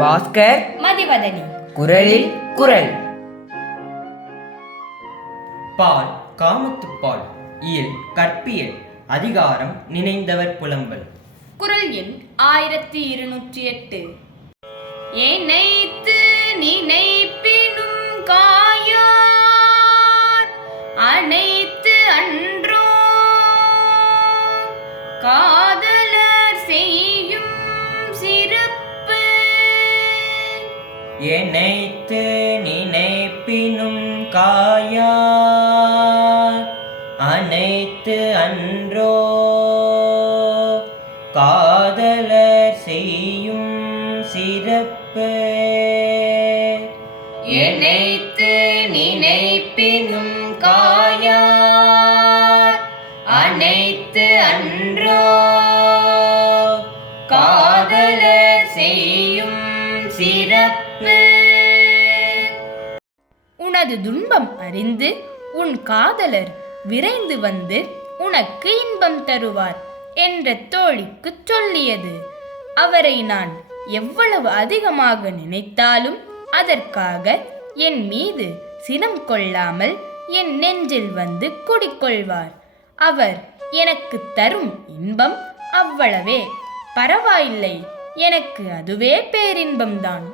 பாஸ்கர் மதிவதனி. குரலில் குரல். பால் காமத்துப்பால் இயல் கற்பியல் அதிகாரம் நினைந்தவர் புலம்பல். குரல் எண் ஆயிரத்தி இருநூற்றி எட்டு. ஏனைத்து நினைப்பினும் காயார் அனைத்து அன்றோ காதலர் எனைத்து நினைப்பினும் காயா அனைத்து அன்றோ காதலர் செய்யும் சிறப்பு. எனைத்து நினைப்பினும் காயா அனைத்து அன்றோ காதலர் செய்யும் சிறப்பு. உனது துன்பம் அறிந்து உன் காதலர் விரைந்து வந்து உனக்கு இன்பம் தருவார் என்ற தோழிக்குச் சொல்லியது. அவரை நான் எவ்வளவு அதிகமாக நினைத்தாலும் அதற்காக என் மீது சினம் கொள்ளாமல் என் நெஞ்சில் வந்து குடிக்கொள்வார். அவர் எனக்கு தரும் இன்பம் அவ்வளவே. பரவாயில்லை. எனக்கு அதுவே பேரின்பம்தான்.